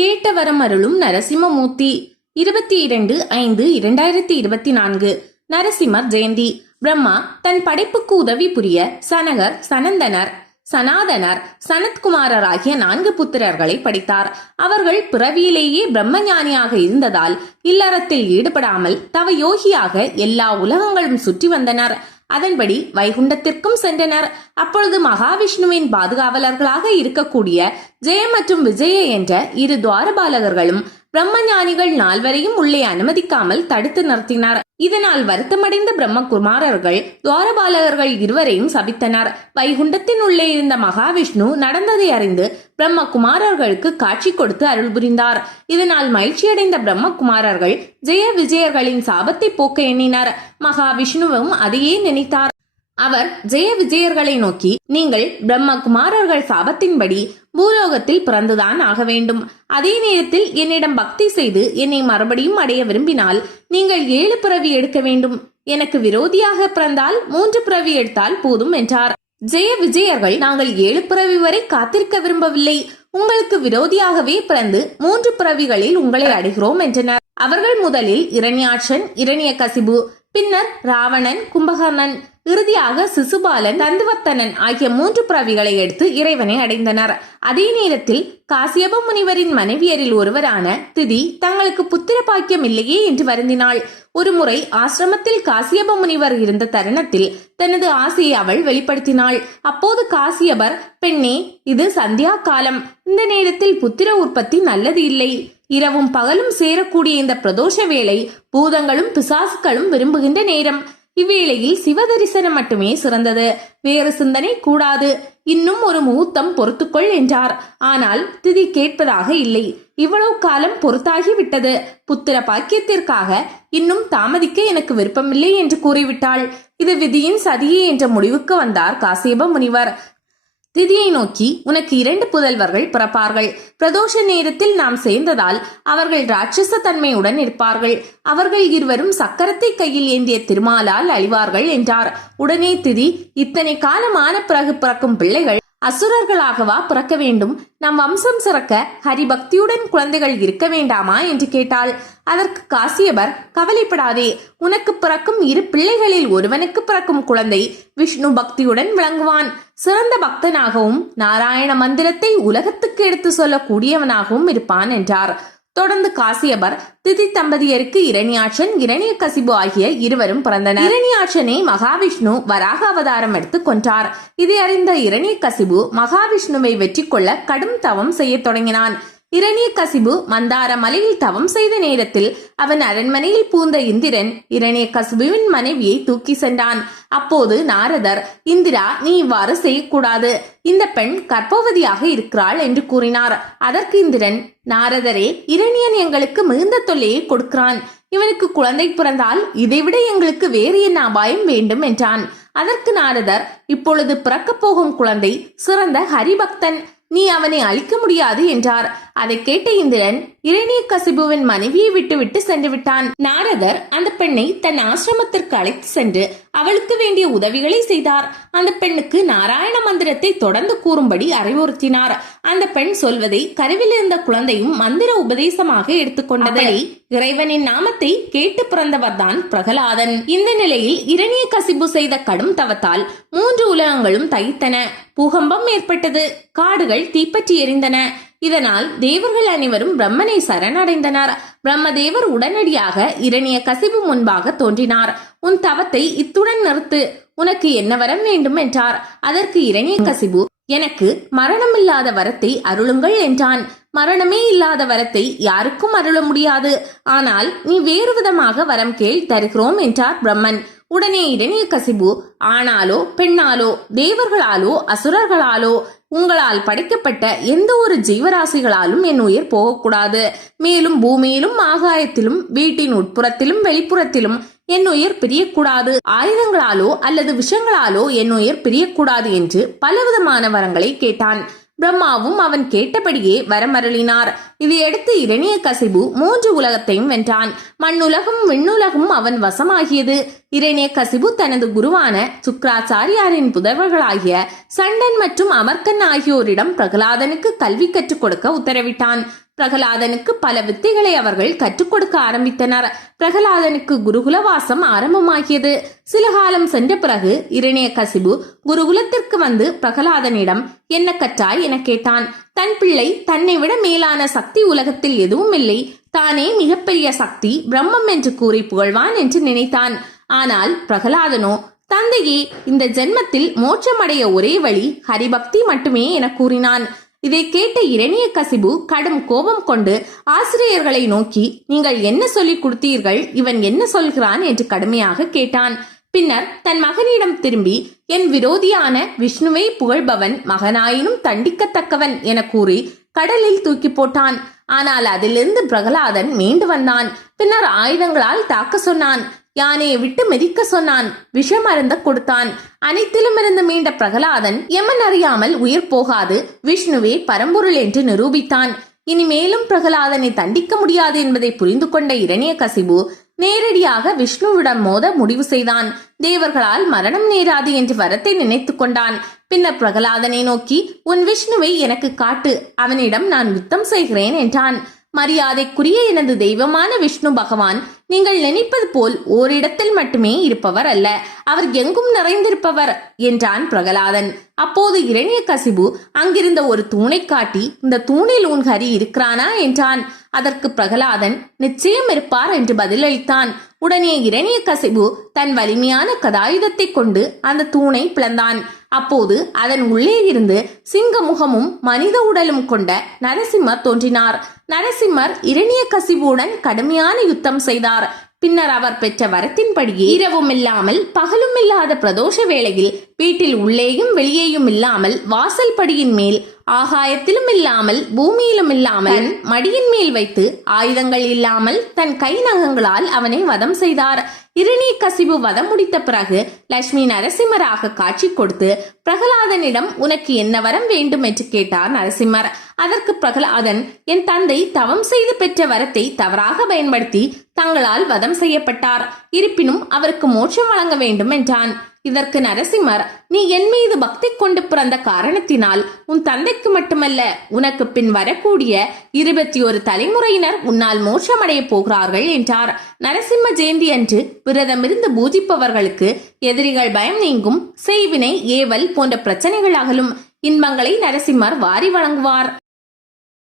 கேட்டவரம் அருளும் நரசிம்மமூர்த்தி. இருபத்தி இரண்டு ஐந்து இரண்டாயிரத்தி இருபத்தி நான்கு. நரசிம்மர் ஜெயந்தி. பிரம்மா தன் படைப்புக்கு உதவி புரிய சனகர் சனந்தனர் சனாதனர் சனத்குமாரர் ஆகிய நான்கு புத்திரர்களை படித்தார். அவர்கள் பிறவியிலேயே பிரம்மஞானியாக இருந்ததால் இல்லறத்தில் ஈடுபடாமல் தவ யோகியாக எல்லா உலகங்களும் சுற்றி வந்தனர். அதன்படி வைகுண்டத்திற்கும் சென்றனர். அப்பொழுது மகாவிஷ்ணுவின் பாதுகாவலர்களாக இருக்கக்கூடிய ஜெய மற்றும் விஜய என்ற இரு துவாரபாலகர்களும் பிரம்மஞானிகள் நால்வரையும் உள்ளே அனுமதிக்காமல் தடுத்து நிறுத்தினார். இதனால் வருத்தமடைந்த பிரம்மகுமாரர்கள் துவாரபாலகர்கள் இருவரையும் சபித்தனர். வைகுண்டத்தின் உள்ளே இருந்த மகாவிஷ்ணு நடந்ததை அறிந்து பிரம்மகுமாரர்களுக்கு காட்சி கொடுத்து அருள் புரிந்தார். இதனால் மகிழ்ச்சியடைந்த பிரம்மகுமாரர்கள் ஜெய விஜயர்களின் சாபத்தை போக்க எண்ணினர். மகாவிஷ்ணுவும் அதையே நினைத்தார். அவர் ஜெய விஜயர்களை நோக்கி நீங்கள் பிரம்மகுமாரர்கள் சாபத்தின்படி பூலோகத்தில் பிறந்துதான் ஆக வேண்டும். அதே நேரத்தில் என்னிடம் பக்தி செய்து என்னை மறுபடியும் அடைய விரும்பினால் நீங்கள் ஏழு பிறவி எடுக்க வேண்டும். எனக்கு விரோதியாக பிறந்தால் மூன்று பிறவி எடுத்தால் போதும் என்றார். ஜெய விஜயர்கள் நாங்கள் ஏழு பிறவி வரை காத்திருக்க விரும்பவில்லை. உங்களுக்கு விரோதியாகவே பிறந்து மூன்று பிறவிகளில் உங்களை அடைகிறோம் என்றனர். அவர்கள் முதலில் இரணியாட்சன் இரணிய கசிபு பின்னர் ராவணன் கும்பகர்ணன் இறுதியாக சிசுபாலன் தந்துவத்தனன் ஆகிய மூன்று பிறவிகளை எடுத்து இறைவனை அடைந்தனர். அதே நேரத்தில் காசியப முனிவரின் மனைவியரில் ஒருவரான திதி தங்களுக்கு புத்திர பாக்கியம் இல்லையே என்று வருந்தினாள். ஒருமுறை ஆசிரமத்தில் காசியப முனிவர் இருந்த தருணத்தில் தனது ஆசையை அவள் வெளிப்படுத்தினாள். அப்போது காசியபர் பெண்ணே இது சந்தியா காலம் இந்த நேரத்தில் புத்திர உற்பத்தி நல்லது இல்லை. இரவும் பகலும் சேரக்கூடிய இந்த பிரதோஷ வேளை பூதங்களும் பிசாசுகளும் விரும்புகின்ற நேரம். இவ்வேளையில் சிவதரிசனம் மட்டுமே சிறந்தது. வேறு சிந்தனை கூடாது. இன்னும் ஒரு முகூர்த்தம் பொறுத்துக்கொள் என்றார். ஆனால் திதி கேட்பதாக இல்லை. இவ்வளவு காலம் பொறுத்தாகி விட்டது புத்திர பாக்கியத்திற்காக இன்னும் தாமதிக்க எனக்கு விருப்பமில்லை என்று கூறிவிட்டாள். இது விதியின் சதியே என்ற முடிவுக்கு வந்தார் காசியப முனிவர். திதியை நோக்கி உனக்கு இரண்டு புதல்வர்கள் பிறப்பார்கள். பிரதோஷ நேரத்தில் நாம் சேர்ந்ததால் அவர்கள் ராட்சச தன்மையுடன் இருப்பார்கள். அவர்கள் இருவரும் சக்கரத்தை கையில் ஏந்திய திருமாலால் அழிவார்கள் என்றார். உடனே திதி இத்தனை காலமான பிறகு பிறக்கும் பிள்ளைகள் அசுரர்களாகவா பிறக்க வேண்டும்? நம் வம்சம் சிறக்க ஹரிபக்தியுடன் குழந்தைகள் இருக்க வேண்டாமா? என்று கேட்டாள். அதற்கு காசியபர் கவலைப்படாதே. உனக்கு பிறக்கும் இரு பிள்ளைகளில் ஒருவனுக்கு பிறக்கும் குழந்தை விஷ்ணு பக்தியுடன் விளங்குவான். சிறந்த பக்தனாகவும் நாராயண மந்திரத்தை உலகத்துக்கு எடுத்து சொல்லக்கூடியவனாகவும் இருப்பான் என்றார். தொடர்ந்து காசியபர் திதி தம்பதியருக்கு இரணியாட்சன் இரணிய கசிபு ஆகிய இருவரும் பிறந்தனர். இரணியாட்சனை மகாவிஷ்ணு வராக அவதாரம் எடுத்து கொன்றார். இதை அறிந்த இரணிய கசிபு மகாவிஷ்ணுவை வெற்றி கொள்ள கடும் தவம் செய்யத் தொடங்கினான். இரணிய கசிபு மந்தார மலையில் தவம் செய்த நேரத்தில் அவன் அரண்மனையில் பூந்த இந்திரன் இரணிய கசிபுவின் மனைவியை தூக்கி சென்றான். அப்போது நாரதர் இந்திரா நீ இவ்வாறு செய்யக்கூடாது. இந்த பெண் கர்ப்பவதியாக இருக்கிறாள் என்று கூறினார். அதற்கு இந்திரன் நாரதரே இரணியன் எங்களுக்கு மிகுந்த தொல்லையை கொடுக்கிறான். இவனுக்கு குழந்தை பிறந்தால் இதைவிட எங்களுக்கு வேறு என்ன அபாயம் வேண்டும்? என்றான். அதற்கு நாரதர் இப்பொழுது பிறக்கப் போகும் குழந்தை சிறந்த ஹரிபக்தன். நீ அவனை அழிக்க முடியாது என்றார். அதை கேட்ட இந்திரன் இரணிய கசிபுவின் மனைவியை விட்டுவிட்டு சென்று விட்டான். நாரதர் அந்த பெண்ணை தன் ஆசிரமத்திற்கு அழைத்து சென்று அவளுக்கு வேண்டிய உதவிகளை செய்தார். அந்த பெண்ணுக்கு நாராயண மந்திரத்தை தொடர்ந்து கூறும்படி அறிவுறுத்தினார். அந்த பெண் சொல்வதை கருவில் இருந்த குழந்தையும் மந்திர உபதேசமாக எடுத்துக்கொண்டதை இறைவனின் நாமத்தை கேட்டு பிறந்தவர்தான் பிரகலாதன். இந்த நிலையில் இரணிய கசிபு செய்த கடும் தவத்தால் மூன்று உலகங்களும் தைத்தன பூகம்பம் ஏற்பட்டது. காடுகள் தீப்பற்றி எரிந்தன. இதனால் தேவர்கள் அனைவரும் பிரம்மனை சரணடைந்தனர். பிரம்மதேவர் உடனடியாக இரணிய கசிபு முன்பாக தோன்றினார். உன் தவத்தை இத்துடன் நிறுத்து. உனக்கு என்ன வரம் வேண்டும் என்றார். அதற்கு இரணிய கசிபு எனக்கு மரணமில்லாத வரத்தை அருளுங்கள் என்றான். மரணமே இல்லாத வரத்தை யாருக்கும் அருள முடியாது. ஆனால் நீ வேறு விதமாக வரம் கேள் தருகிறோம் என்றார் பிரம்மன். உடனே இடனிய கசிபு ஆணாலோ பெண்ணாலோ தேவர்களாலோ அசுரர்களாலோ உங்களால் படைக்கப்பட்ட எந்த ஒரு ஜீவராசிகளாலும் என் உயிர் போகக்கூடாது. மேலும் பூமியிலும் ஆகாயத்திலும் வீட்டின் உட்புறத்திலும் வெளிப்புறத்திலும் என் உயிர் பிரியக்கூடாது. ஆயுதங்களாலோ அல்லது விஷங்களாலோ என் உயிர் பிரியக்கூடாது என்று பலவிதமான வரங்களை கேட்டான். பிரம்மாவும் அவன் கேட்டபடியே வரமரளினார். இதையடுத்து இரணிய கசிபு மூன்று உலகத்தையும் வென்றான். மண்ணுலகும் விண்ணுலகும் அவன் வசமாகியது. இரணிய கசிபு தனது குருவான சுக்ராச்சாரியாரின் புதல்வர்களாகிய சண்டன் மற்றும் அமர்கன் ஆகியோரிடம் பிரகலாதனுக்கு கல்வி கற்றுக் கொடுக்க உத்தரவிட்டான். பிரகலாதனுக்கு பல வித்தைகளை அவர்கள் கற்றுக் கொடுக்க ஆரம்பித்தனர். பிரகலாதனுக்கு குருகுலவாசம் ஆரம்பமாகியது. சில காலம் சென்ற பிறகு இரணிய கசிபு குருகுலத்திற்கு வந்து பிரகலாதனிடம் என்ன கற்றாய்? என கேட்டான். தன் பிள்ளை தன்னை விட மேலான சக்தி உலகத்தில் எதுவும் இல்லை. தானே மிகப்பெரிய சக்தி பிரம்மம் என்று கூறி புகழ்வான் என்று நினைத்தான். ஆனால் பிரகலாதனோ தந்தையே இந்த ஜென்மத்தில் மோட்சமடைய ஒரே வழி ஹரிபக்தி மட்டுமே என கூறினான். இதை கேட்ட இரணிய கசிபு கடும் கோபம் கொண்டு ஆசிரியர்களை நோக்கி நீங்கள் என்ன சொல்லிக் கொடுத்தீர்கள்? இவன் என்ன சொல்கிறான்? என்று கடுமையாக கேட்டான். பின்னர் தன் மகனிடம் திரும்பி என் விரோதியான விஷ்ணுவை புகழ்பவன் மகனாயினும் தண்டிக்கத்தக்கவன் என கூறி கடலில் தூக்கி போட்டான். ஆனால் அதிலிருந்து பிரகலாதன் மீண்டு வந்தான். பின்னர் ஆயுதங்களால் தாக்க சொன்னான். யானையை விட்டு மிதிக்க சொன்னான். விஷம் அருந்த கொடுத்தான். அனைத்திலுமிருந்து மீண்ட பிரகலாதன் எமன் அறியாமல் உயிர் போகாது. விஷ்ணுவே பரம்பொருள் என்று நிரூபித்தான். இனி மேலும் பிரகலாதனை தண்டிக்க முடியாது என்பதை புரிந்து கொண்ட இரணிய கசிபு நேரடியாக விஷ்ணுவிடம் மோத முடிவு செய்தான். தேவர்களால் மரணம் நேராது என்று வரத்தை நினைத்து கொண்டான். பின்னர் பிரகலாதனை நோக்கி உன் விஷ்ணுவை எனக்கு காட்டு. அவனிடம் நான் யுத்தம் செய்கிறேன் என்றான். மரியாதைக்குரிய எனது தெய்வமான விஷ்ணு பகவான் நீங்கள் நினைப்பது போல் ஓரிடத்தில் மட்டுமே இருப்பவர் அல்ல. அவர் எங்கும் நிறைந்திருப்பவர் என்றான் பிரகலாதன். அப்போது இரணிய கசிபு அங்கிருந்த ஒரு தூணை காட்டி இந்த தூணில் உன் ஹரி இருக்கிறானா? என்றான். அதற்கு பிரகலாதன் நிச்சயம் இருப்பார் என்று பதிலளித்தான். உடனே இரணிய கசிபு தன் வலிமையான கதாயுதத்தை கொண்டு அந்த தூணை பிளந்தான். அப்போது அதன் உள்ளே இருந்து சிங்க முகமும் மனித உடலும் கொண்ட நரசிம்மர் தோன்றினார். நரசிம்மர் இரணிய கசிவுடன் கடுமையான யுத்தம் செய்தார். பின்னர் அவர் பெற்ற வரத்தின்படியே இரவும் இல்லாமல் பகலும் இல்லாத பிரதோஷ வேளையில் வீட்டில் உள்ளேயும் வெளியேயும் இல்லாமல் வாசல் படியின் மேல் ஆகாயத்திலும் இல்லாமல் பூமியிலும் இல்லாமல் மடியின் மேல் வைத்து ஆயுதங்கள் இல்லாமல் தன் கை நகங்களால் அவனை வதம் செய்தார். இரணி கசிபு வதம் முடித்த பிறகு லட்சுமி நரசிம்மராக காட்சி கொடுத்து பிரகலாதனிடம் உனக்கு என்ன வரம் வேண்டும்? என்று கேட்டார் நரசிம்மர். அதற்கு பிரகலாதன் என் தந்தை தவம் செய்து பெற்ற வரத்தை தவறாக பயன்படுத்தி தங்களால் வதம் செய்யப்பட்டார். இருப்பினும் அவருக்கு மோட்சம் வழங்க வேண்டும் என்றான். இதற்கு நரசிம்மர் நீ என் மீது பக்தி கொண்டு பிறந்த காரணத்தினால் உன் தந்தைக்கு மட்டுமல்ல உனக்கு பின் வரக்கூடிய இருபத்தி ஒரு தலைமுறையினர் உன்னால் மோட்சமடைய போகிறார்கள் என்றார். நரசிம்ம ஜெயந்தி அன்று விரதமிருந்து பூஜிப்பவர்களுக்கு எதிரிகள் பயம் நீங்கும் செய்வினை ஏவல் போன்ற பிரச்சனைகள் அகலும். இன்பங்களை நரசிம்மர் வாரி வழங்குவார்.